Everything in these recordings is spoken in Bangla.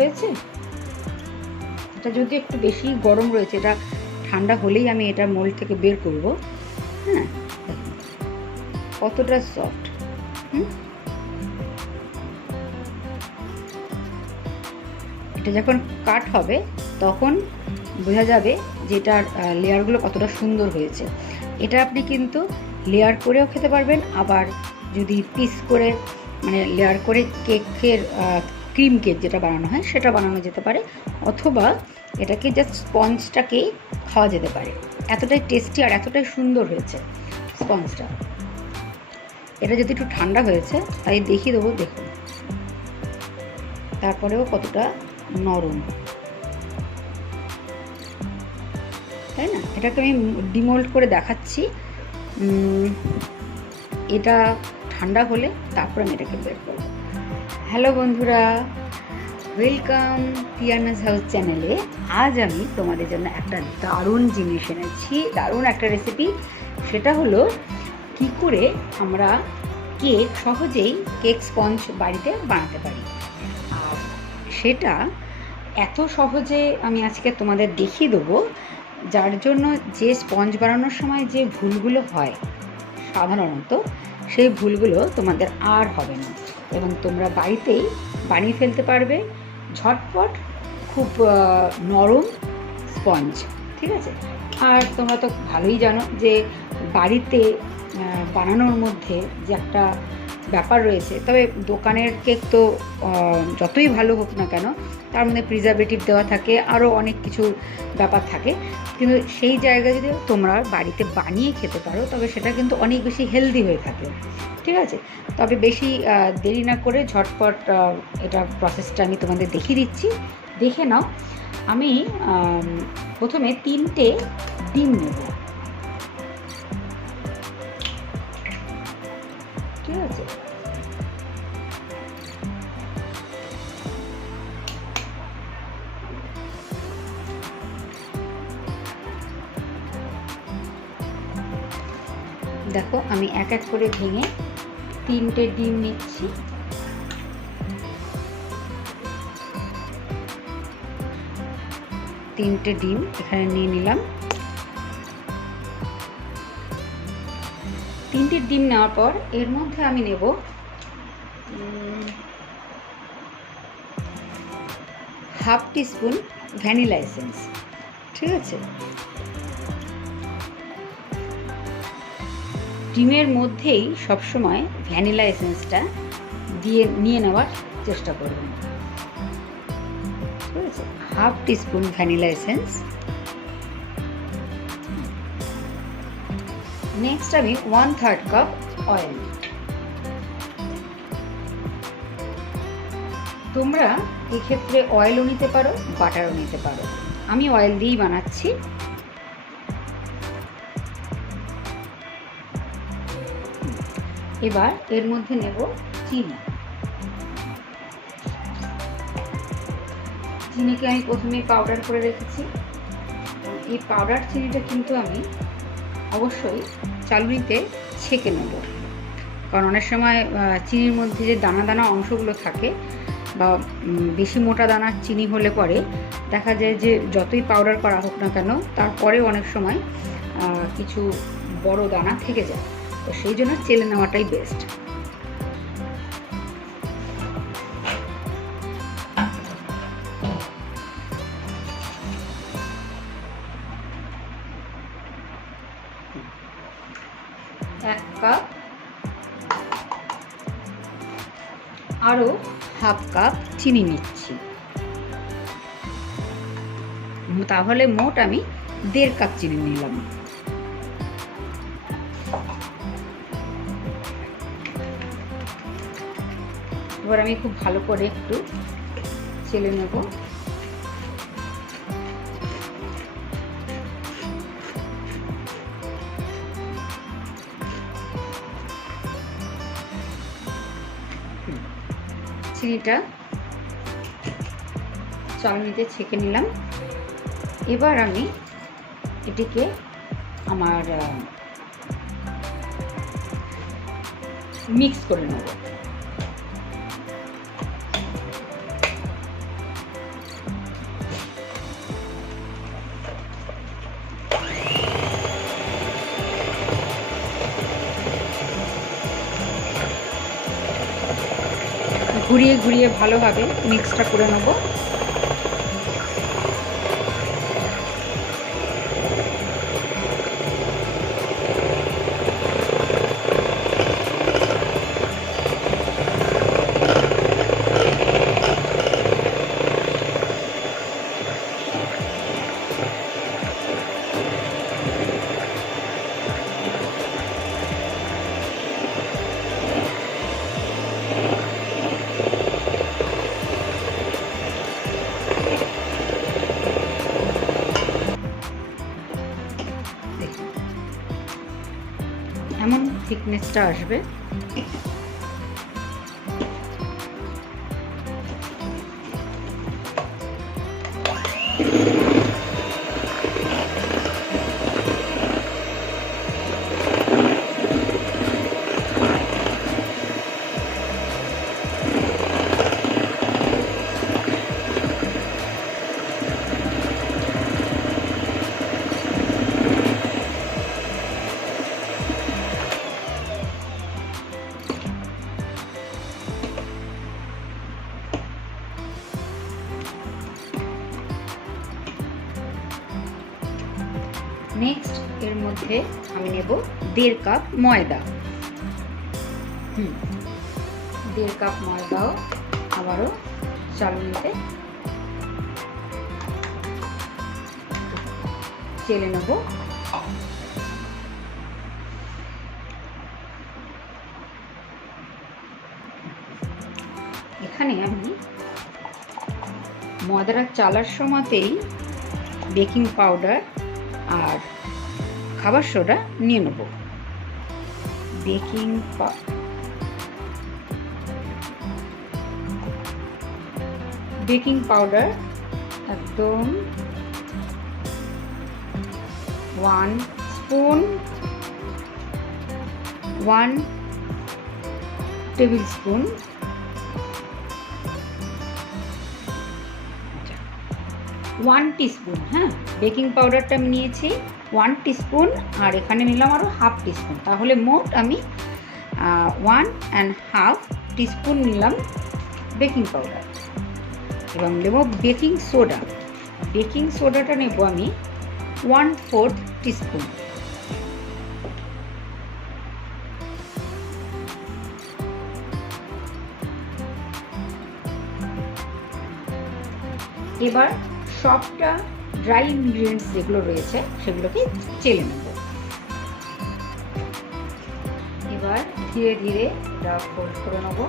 হয়েছে। এটা যদি একটু বেশি গরম রয়েছে, এটা ঠান্ডা হলেই আমি এটা মোল্ড থেকে বের করব। হ্যাঁ, দেখুন কতটা সফট। এটা যখন কাট হবে তখন বোঝা যাবে যে এটার লেয়ারগুলো কতটা সুন্দর হয়েছে। এটা আপনি কিন্তু লেয়ার করেও খেতে পারবেন, আবার যদি পিস করে মানে লেয়ার করে কেকের ক্রিম কেক যেটা বানানো হয় সেটা বানানো যেতে পারে, অথবা এটাকে জাস্ট স্পঞ্জটাকেই খাওয়া যেতে পারে। এতটাই টেস্টি আর এতটাই সুন্দর হয়েছে স্পঞ্জটা। এটা যদি একটু ঠান্ডা হয়েছে তাই দেখিয়ে দেবো, দেখুন তারপরেও কতটা নরম, তাই না? এটাকে আমি ডিমোল্ড করে দেখাচ্ছি। এটা ঠান্ডা হলে তারপর আমি এটাকে বের করব। হ্যালো বন্ধুরা, ওয়েলকাম তিয়ানাস হাউস চ্যানেলে। আজ আমি তোমাদের জন্য একটা দারুণ জিনিস এনেছি, দারুণ একটা রেসিপি। সেটা হলো কি করে আমরা কেক সহজেই কেক স্পঞ্জ বাড়িতে বানাতে পারি। আর সেটা এত সহজে আমি আজকে তোমাদের দেখিয়ে দেবো, যার জন্য যে স্পঞ্জ বানানোর সময় যে ভুলগুলো হয় সাধারণত, সেই ভুলগুলো তোমাদের আর হবে না এবং তোমরা বাড়িতেই বানিয়ে ফেলতে পারবে ঝটপট, খুব নরম স্পঞ্জ। ঠিক আছে? আর তোমরা তো ভালোই জানো যে বাড়িতে বানানোর মধ্যে যে একটা ব্যাপার রয়েছে, তবে দোকানের কেক তো যতই ভালো হোক না কেন তার মধ্যে প্রিজারভেটিভ দেওয়া থাকে, আরও অনেক কিছু ব্যাপার থাকে, কিন্তু সেই জায়গায় যদি তোমরা বাড়িতে বানিয়ে খেতে পারো তবে সেটা কিন্তু অনেক বেশি হেলদি হয়ে থাকে। ঠিক আছে? তবে বেশি দেরি না করে ঝটপট এটা প্রসেসটা আমি তোমাদের দেখিয়ে দিচ্ছি, দেখে নাও। আমি প্রথমে 3টে ডিম নেব। ঠিক আছে? দেখো আমি এক এক করে ভেঙে 3টে ডিম নিচ্ছি। তিনটে ডিম এখানে নিয়ে নিলাম। 3টে ডিম নেওয়ার পর এর মধ্যে আমি নেব হাফ টিস্পুন ভ্যানিলা এসেন্স। ঠিক আছে? ডিমের মধ্যেই সবসময় ভ্যানিলা এসেন্সটা দিয়ে নিয়ে নেওয়ার চেষ্টা করবেন। ঠিক আছে? Half teaspoon vanilla essence. Next আমি 1/3 কাপ অয়েল। তোমরা এক্ষেত্রে অয়েলও নিতে পারো, বাটারও নিতে পারো। আমি অয়েল দিয়েই বানাচ্ছি। এবার এর মধ্যে নেব চিনি। চিনিকে আমি প্রথমে পাউডার করে রেখেছি। এই পাউডার চিনিটা কিন্তু আমি অবশ্যই চালুনিতে ছেঁকে নেব, কারণ অনেক সময় চিনির মধ্যে যে দানা দানা অংশগুলো থাকে বা বেশি মোটা দানার চিনি হলে পরে দেখা যায় যে যতই পাউডার করা হোক না কেন তারপরেও অনেক সময় কিছু বড় দানা থেকে যায়, তো সেই জন্য চেলে নেওয়াটাই বেস্ট। এক কাপ, আরও হাফ কাপ চিনি নিচ্ছি, তাহলে মোট আমি 1.5 কাপ চিনি নিলাম। এবার আমি খুব ভালো করে একটু চেলে নেব। চিনিটা চালনিতে ছেঁকে নিলাম। এবার আমি এটিকে আমার মিক্স করে নেব। ঘুরিয়ে ঘুরিয়ে ভালোভাবে মিক্সটা করে নেব। এমন থিকনেসটা আসবে। নেক্সট এর মধ্যে আমি নেব 1.5 কাপ ময়দা। 1.5 কাপ ময়দাও আবারও চালনিতে চেলে নেব। এখানে আমি ময়দাটা চালার সময়তেই বেকিং পাউডার আর খাবার সোডা নিয়ে নেব। বেকিং পাউডার একদম 1 স্পুন, 1 টেবিল স্পুন, 1 টিস্পুন। হ্যাঁ, বেকিং পাউডারটা আমি নিয়েছি 1 টিস্পুন, আর এখানে নিলাম আরও হাফ টিস্পুন, তাহলে মোট আমি 1.5 টিস্পুন নিলাম বেকিং পাউডার। এবং নেব বেকিং সোডা। বেকিং সোডাটা নেব আমি 1/4 টিস্পুন। এবার সবটা ড্রাই ইনগ্রিডিয়েন্টস যেগুলো রয়েছে সেগুলোকে চেলে নেব। এবার ধীরে ধীরে এটা ফোল্ড করে নেব।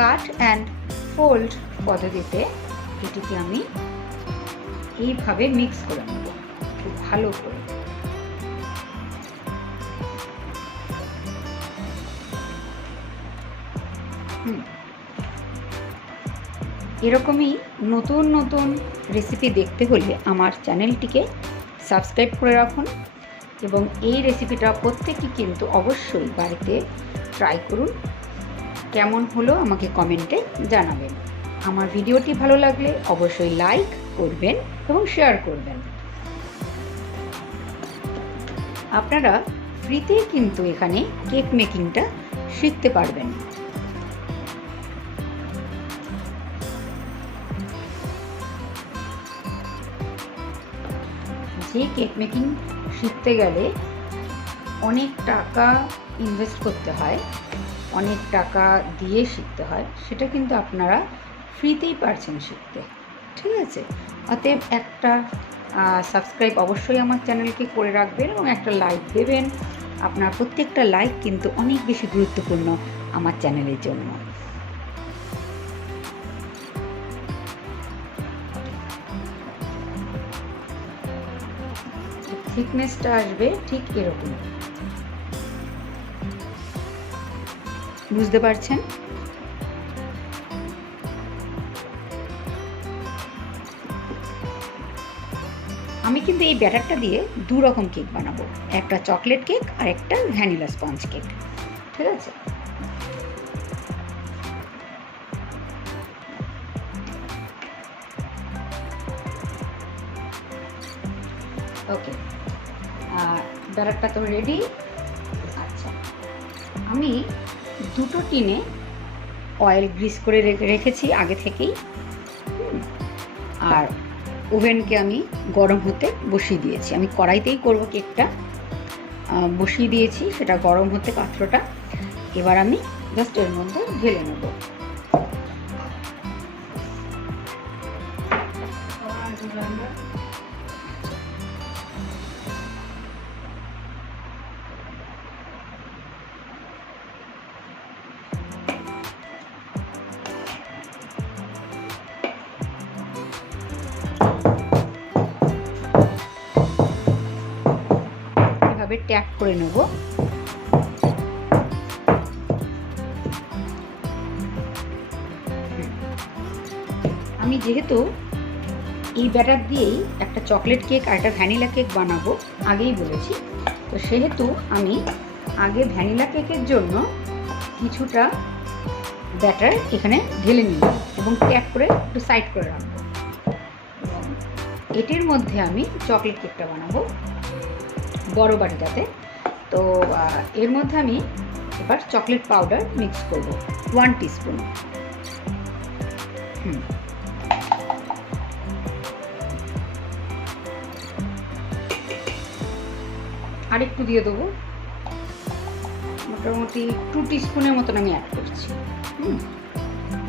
কাট অ্যান্ড ফোল্ড পদ্ধতিতে এটিকে আমি এইভাবে মিক্স করে নেব খুব ভালো করে। এরকমই নতুন নতুন রেসিপি দেখতে হলে আমার চ্যানেলটিকে সাবস্ক্রাইব করে রাখুন, এবং এই রেসিপিটা প্রত্যেকেই কিন্তু অবশ্যই বাড়িতে ট্রাই করুন। কেমন হলো আমাকে কমেন্টে জানাবেন। আমার ভিডিওটি ভালো লাগলে অবশ্যই লাইক করবেন এবং শেয়ার করবেন। আপনারা ফ্রিতে কিন্তু এখানে কেক মেকিংটা শিখতে পারবেন। যে কেক মেকিং শিখতে গেলে অনেক টাকা ইনভেস্ট করতে হয়, অনেক টাকা দিয়ে শিখতে হয়, সেটা কিন্তু আপনারা ফ্রিতেই পারছেন শিখতে। ঠিক আছে, অতএব একটা সাবস্ক্রাইব অবশ্যই আমার চ্যানেলকে করে রাখবেন এবং একটা লাইক দেবেন। আপনার প্রত্যেকটা লাইক কিন্তু অনেক বেশি গুরুত্বপূর্ণ আমার চ্যানেলের জন্য। থিকনেসটা আসবে ঠিক এরকম, বুঝতে পারছেন? আমি কিন্তু এই ব্যাটারটা দিয়ে 2 রকম কেক বানাবো, একটা চকলেট কেক আর একটা ভ্যানিলা স্পঞ্জ কেক। ঠিক আছে, ওকে, ব্যাটারটা তো রেডি। আচ্ছা, আমি 2টো টিনে অয়েল গ্রিস করে রেখেছি আগে থেকেই, আর ওভেনকে আমি গরম হতে বসিয়ে দিয়েছি। আমি কড়াইতেই করব কেকটা, বসিয়ে দিয়েছি সেটা গরম হতে পাত্রটা। এবার আমি জাস্ট এর মধ্যে ঢেলে নেব। ট্যাপ করে নেব। আমি যেহেতু এই ব্যাটার দিয়েই একটা চকলেট কেক আর একটা ভ্যানিলা কেক বানাবো আগেই বলেছি, তো সেহেতু আমি আগে ভ্যানিলা কেকের জন্য কিছুটা ব্যাটার এখানে ঢেলে নিলাম এবং ট্যাপ করে একটু সাইড করে রাখবো। এটির মধ্যে আমি চকলেট কেকটা বানাবো বড় বাটিটাতে। তো এর মধ্যে আমি এবার চকলেট পাউডার মিক্স করব 1 টিস্পুন। আর একটু দিয়ে দেবো, মোটামুটি 2 টিস্পুনের মতন আমি অ্যাড করছি।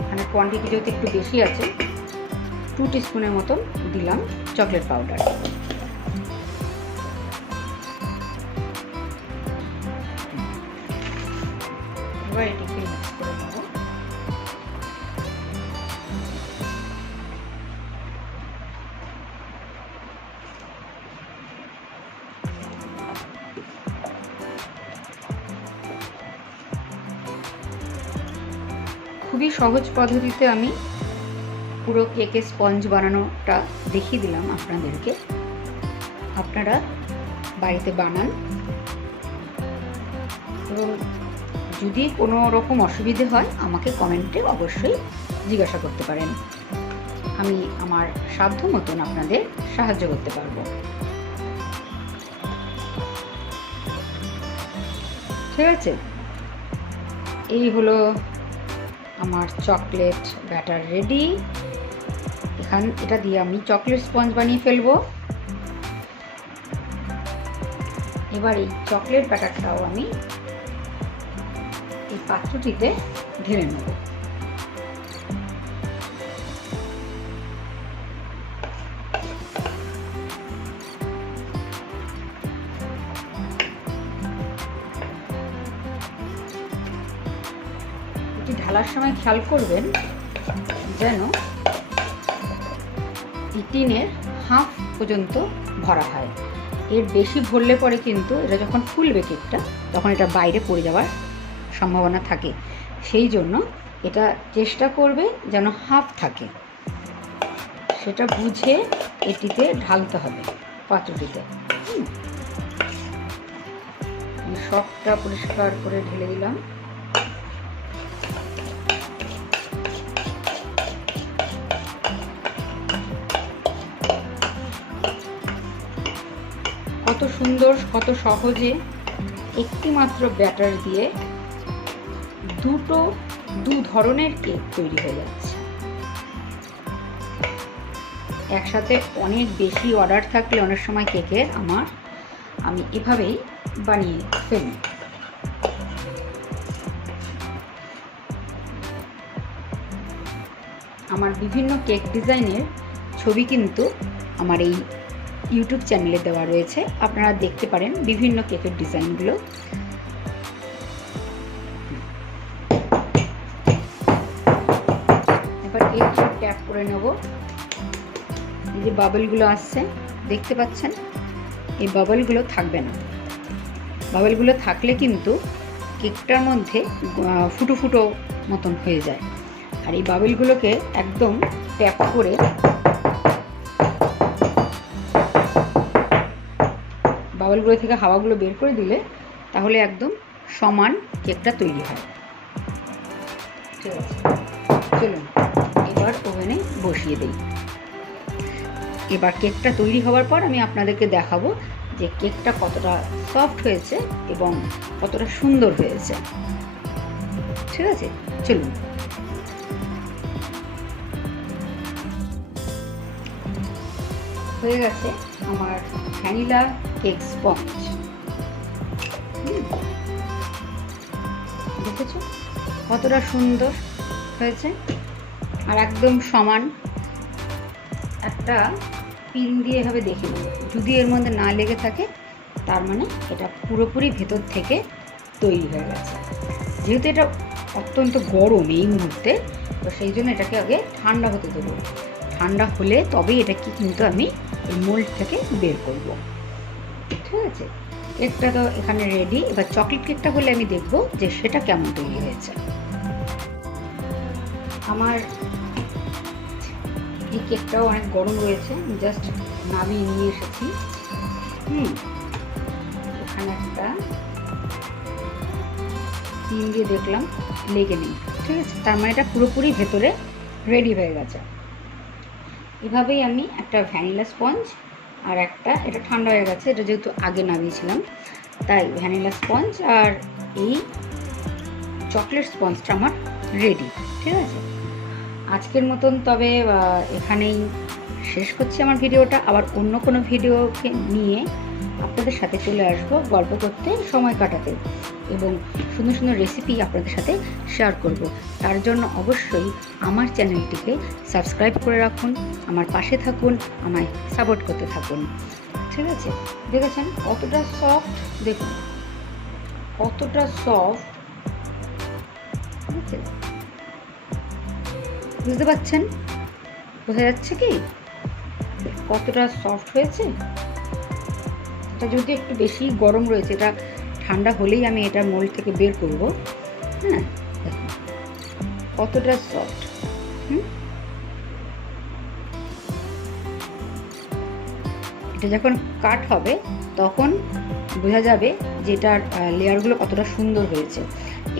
এখানে কোয়ান্টিটি যেহেতু একটু বেশি আছে, 2 টিস্পুনের মতন দিলাম চকলেট পাউডার। এবার এটিকে মিক্স করে নেব। খুবই সহজ পদ্ধতিতে আমি পুরো কেকের স্পঞ্জ বানানোটা দেখিয়ে দিলাম আপনাদেরকে। আপনারা বাড়িতে বানান এবং যদি কোনো রকম অসুবিধে হয় আমাকে কমেন্টে অবশ্যই জিজ্ঞাসা করতে পারেন, আমি আমার সাধ্য মতন আপনাদের সাহায্য করতে পারবো। ঠিক আছে, এই হলো আমার চকলেট ব্যাটার রেডি। এটা দিয়ে আমি চকলেট স্পঞ্জ বানিয়ে ফেলবো। এবার এই চকলেট ব্যাটারটাও আমি এই পাত্রটিতে ঢেলে নেব। এটি ঢালার সময় খেয়াল করবেন যেন এই টিনের হাফ পর্যন্ত ভরা হয়। এর বেশি ভরলে পরে কিন্তু এটা যখন ফুলবে কেকটা তখন এটা বাইরে পড়ে যাওয়ার সম্ভাবনা থাকে। সেই জন্য এটা চেষ্টা করবে যেন হাফ থাকে, সেটা বুঝে এটিতে ঢালতে হবে পাত্রটিতে। সবটা পরিষ্কার করে ঢেলে দিলাম। কত সুন্দর, কত সহজে একটি মাত্র ব্যাটার দিয়ে দু ধরনের কেক তৈরি হয়ে যাচ্ছে। একসাথে অনেক বেশি অর্ডার থাকলে অনেক সময় কেকের আমি এভাবেই বানিয়ে ফেলি। আমার বিভিন্ন কেক ডিজাইনের ছবি কিন্তু আমার এই ইউটিউব চ্যানেলে দেওয়া রয়েছে, আপনারা দেখতে পারেন বিভিন্ন কেকের ডিজাইনগুলো। এবার একটু ট্যাপ করে নেব। এই যে বাবলগুলো আসছে দেখতে পাচ্ছেন, এই বাবলগুলো থাকবে না। বাবলগুলো থাকলে কিন্তু কেকটার মধ্যে ফুটো ফুটো মতন হয়ে যায়। আর এই বাবলগুলোকে একদম ট্যাপ করে বাবলগুলো থেকে হাওয়াগুলো বের করে দিলে তাহলে একদম সমান কেকটা তৈরি হয়। ঠিক আছে, চলুন এবার ওভেনে বসিয়ে দিই। এবার কেকটা তৈরি হওয়ার পর আমি আপনাদেরকে দেখাবো যে কেকটা কতটা সফট হয়েছে এবং কতটা সুন্দর হয়েছে। ঠিক আছে, চলুন। হয়ে গেছে আমার ভ্যানিলা কেক স্পঞ্জ। দেখেছো কতটা সুন্দর হয়েছে আর একদম সমান। একটা পিন দিয়ে এভাবে দেখে নেব, যদি এর মধ্যে না লেগে থাকে তার মানে এটা পুরোপুরি ভেতর থেকে তৈরি হয়ে গেছে। যেহেতু এটা অত্যন্ত গরম এই মুহূর্তে, তো সেই জন্য এটাকে আগে ঠান্ডা হতে দেবো। ঠান্ডা হলে তবেই এটাকে কিন্তু আমি এই মোল্ড থেকে বের করব। ঠিক আছে, কেকটা তো এখানে রেডি। এবার চকলেট কেকটা হলে আমি দেখব যে সেটা কেমন তৈরি হয়েছে। আমার এই কেকটাও অনেক গরম রয়েছে, আমি জাস্ট নামিয়ে নিয়ে এসেছি। এখানে একটা পিন দিয়ে দেখলাম লেগে নেই। ঠিক আছে, তার মানে এটা পুরোপুরি ভেতরে রেডি হয়ে গেছে। এভাবেই আমি একটা ভ্যানিলা স্পঞ্জ আর এটা ঠান্ডা হয়ে গেছে, এটা যেহেতু আগে নামিয়েছিলাম তাই ভ্যানিলা স্পঞ্জ আর এই চকলেট স্পঞ্জটা আমার রেডি। ঠিক আছে, আজকের মতন তবে এখানেই শেষ করছি আমার ভিডিওটা। আবার অন্য কোনো ভিডিওকে নিয়ে আপনাদের সাথে চলে আসবো গল্প করতে, সময় কাটাতে এবং সুন্দর সুন্দর রেসিপি আপনাদের সাথে শেয়ার করব। তার জন্য অবশ্যই আমার চ্যানেলটিকে সাবস্ক্রাইব করে রাখুন, আমার পাশে থাকুন, আমায় সাপোর্ট করতে থাকুন। ঠিক আছে, দেখেছেন কতটা সফট, দেখুন কতটা সফট। বুঝতে পারছেন, বোঝা যাচ্ছে কি কতটা সফট হয়েছে? এটা যদি একটু বেশি গরম রয়েছে, এটা ঠান্ডা হলেই আমি এটা মোল্ড থেকে বের করব। হ্যাঁ, দেখুন কতটা সফট। এটা যখন কাট হবে তখন বোঝা যাবে যে এটার লেয়ারগুলো কতটা সুন্দর হয়েছে।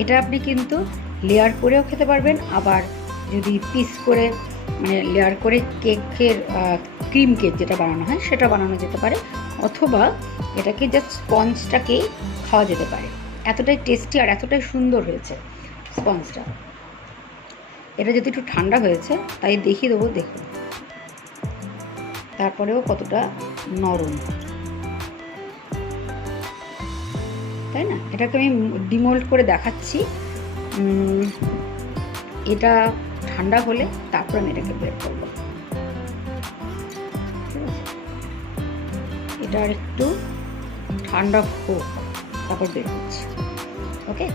এটা আপনি কিন্তু লেয়ার করেও খেতে পারবেন, আবার যদি পিস করে মানে লেয়ার করে কেকের ক্রিম কেক যেটা বানানো হয় সেটা বানানো যেতে পারে, অথবা এটাকে জাস্ট স্পঞ্জটাকেই খাওয়া যেতে পারে। এতটাই টেস্টি আর এতটাই সুন্দর হয়েছে স্পঞ্জটা। এটা যদি একটু ঠান্ডা হয়েছে তাই দেখিয়ে দেবো, দেখুন তারপরেও কতটা নরম, তাই না? এটাকে আমি ডিমোল্ড করে দেখাচ্ছি। এটা ঠান্ডা হলে তারপর আমি এটাকে বের করবো। ঠিক আছে, এটা আর একটু ঠান্ডা হোক, তারপর বের করছি। ওকে।